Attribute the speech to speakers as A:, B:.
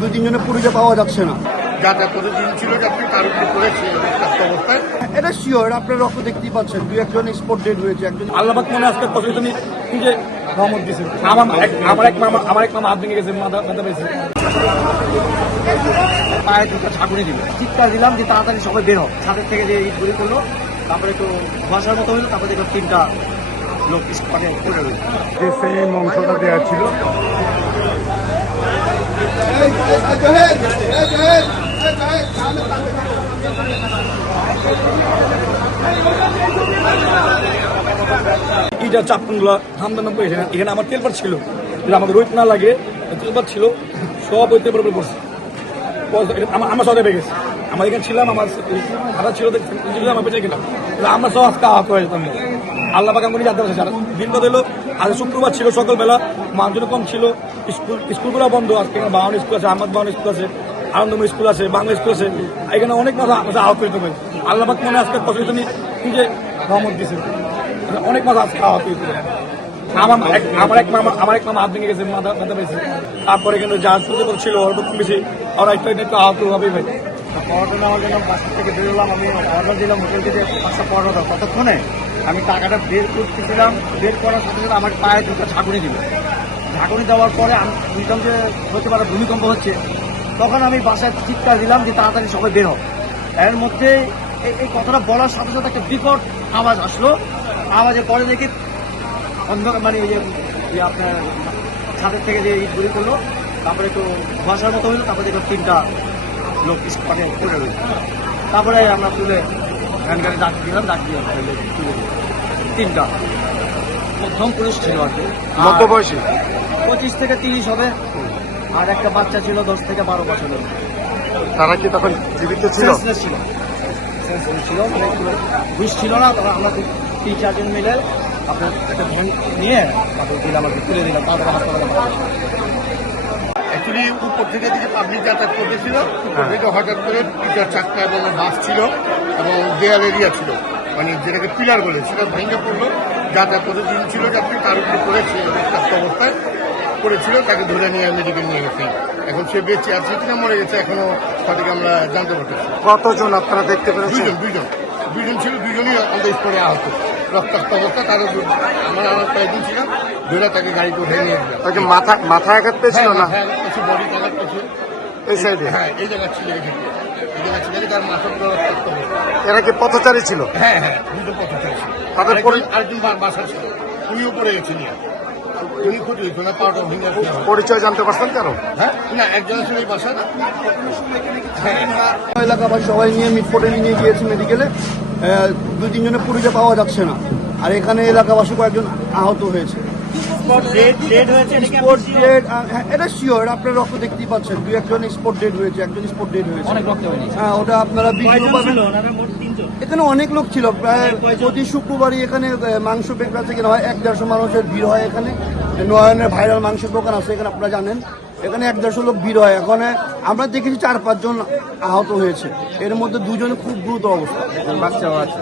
A: দুই তিনজনের পরিচয় পাওয়া যাচ্ছে না।
B: যাতে ছিল যাত্রী তার উপরে পড়েছে অবস্থায়।
A: এটা শিওর আপনার রক্ত দেখতেই পাচ্ছেন। দুই একজন স্পট ডেড হয়েছে একজন
C: মনে আজকে দিছে। আমার এক আমার এক মামা আমার এক মামা হাত ভেঙে গেছে মাথা মাথা পেয়েছে পায়ে দুটো দিল। চিৎকার দিলাম যে তাড়াতাড়ি সবাই বের হোক ছাদের থেকে যে ইট গুলি করল তারপরে একটু ধোয়াশার মতো হলো তারপরে দেখলাম তিনটা লোক মানে পড়ে
B: যে অংশটা দেওয়া ছিল
C: ইটা চাপগুলো ধামধাম করে এখানে আমার তেলপাট ছিল। আমাদের রোহিত না লাগে তেলপাট ছিল, সব ওই তেলপাট উপরে পড়ছে। আমার আমার সবাই গেছে। আমার এখানে ছিলাম, আমার হারা ছিল দেখছি আমার বেঁচে গেলাম আমরা সব আজকে আহত হয়ে যেতাম। আল্লাহ পাক আমি জানতে পারছি দিন এলো আজ শুক্রবার ছিল সকালবেলা, মানুষজন কম ছিল। স্কুল, স্কুলগুলো বন্ধ আজকে। এখানে বাউন স্কুল আছে, আহমদ বাউন স্কুল আছে, আনন্দময় স্কুল আছে, বাংলা স্কুল আছে। এখানে অনেক মানুষ আহত হইতে পারে আল্লাহ পাক মনে আজকে কষ্ট তুমি নিজে রহমত দিছে। অনেক মাছ আজকে আহত হইতে আমার এক- আমার এক মামা আমার এক মামা হাত ভেঙে গেছে, মাথা মাথা তারপরে কিন্তু যার সুযোগ ছিল ওটা কম বেশি আর একটা একটু আহত হবেই ভাই। পড়াটা নেওয়ার জন্য বাসা থেকে বেরোলাম আমি অর্ডার দিলাম, হোটেল থেকে পাঁচটা পড়াটা ততক্ষণে আমি টাকাটা বের করতেছিলাম, বের করার সাথে সাথে আমার পায়ে দুটো ঝাঁকুনি দিল। ঝাঁকুনি দেওয়ার পরে আমি বুঝলাম যে হতে পারে ভূমিকম্প হচ্ছে, তখন আমি বাসায় চিৎকার দিলাম যে তাড়াতাড়ি সবাই বের হোক এর মধ্যে এই- কথাটা বলার সাথে সাথে একটা বিকট আওয়াজ আসলো। আওয়াজের পরে দেখি অন্ধকার মানে যে আপনার ছাদের থেকে যে ইট গুলি করল, তারপরে একটু ধোয়াশার মতো হলো, তারপরে দেখলাম তিনটা লোক মানে পড়ে তারপরে আমরা তুলে ভ্যান গাড়ি ডাক দিলাম ডাক দিলাম। তিনটা। প্রথম পুরুষ ছিল আর কি।
B: মধ্য বয়সী?
C: পঁচিশ থেকে তিরিশ হবে। আর একটা বাচ্চা ছিল দশ থেকে বারো বছরের।
B: তারা কি তখন জীবিত ছিল?
C: ছিল। ছিল মানে একটু হুশ ছিল না। তখন আমরা তিন- চারজন মিলে আপনার একটা ভ্যান নিয়ে দিলাম আর তুলে দিলাম তারপরে হাসপাতালে
B: অ্যাকচুয়ালি উপর থেকে দিকে পাবলিক যাতায়াত করতেছিল উপর থেকে হঠাৎ করে পিটার চাক্কা এবং বাস ছিল এবং দেয়াল এরিয়া ছিল। মানে যেটাকে পিলার বলে সেটা ভেঙে পড়ল। যাতায়াত প্রতিদিন ছিল যাত্রী তার উপরে পড়েছে রক্তাক্ত অবস্থায় পড়েছিল তাকে ধরে নিয়ে মেডিকেল নিয়ে গেছে। এখন সে বেঁচে আছে কিনা মরে গেছে এখনও সঠিক আমরা জানতে পারতেছি
D: কতজন আপনারা দেখতে পেরেছেন?
B: দুইজন দুইজন। দুইজন ছিল দুইজনই আমাদের স্পটে আহত। রক্তাক্ত অবস্থা তারও আমরা আমার কয়েকদিন ছিলাম ধরে তাকে গাড়িতে উঠে নিয়ে গেলাম।
D: তাকে মাথা মাথায় আঘাত পেয়েছিল না?
B: হ্যাঁ কিছু বডি
D: এই সাইডে
B: হ্যাঁ এই জায়গা ছিল এই জায়গা ছিল তার মাথা রক্তাক্ত
D: এরা কি পথচারী ছিল?
B: হ্যাঁ হ্যাঁ দুটো পথ চাইছে
D: তাদের পরি-
B: আরেকজন বাসা ছিল। উনিও পড়ে গেছে উনি ক্ষতি না পাউডার ভেঙে
D: পরিচয় জানতে পারছেন কেন
B: হ্যাঁ? না একজন ছিল এই বাসা হ্যাঁ।
A: এলাকাবাসী সবাই নিয়ে মিটফোর্টে নিয়ে গিয়েছে মেডিকেলে। দুই তিনজনের পরিচয় পাওয়া যাচ্ছে না। আর এখানে এলাকাবাসী কয়েকজন আহত হয়েছে। স্পট ডেড হ্যাঁ, এটা শিওর আপনার রক্ত দেখতেই পাচ্ছেন। দুই একজন স্পট ডেড হয়েছে একজন স্পট ডেড হয়েছে।
C: অনেক রক্ত
A: হ্যাঁ ওটা আপনারা ভিডিও পাবেন। এখানে অনেক লোক ছিল প্রায় প্রতি শুক্রবারই এখানে মাংস বেকরা থেকে হয়। এক দেড়শো মানুষের ভিড় হয় এখানে। নয়নের ভাইরাল মাংসের দোকান আছে এখানে আপনারা জানেন। এখানে এক দেড়শো লোক ভিড় হয়। এখানে আমরা দেখেছি চার পাঁচজন আহত হয়েছে। এর মধ্যে দুজনে খুব গুরুতর অবস্থা।
C: বাচ্চাও আছে।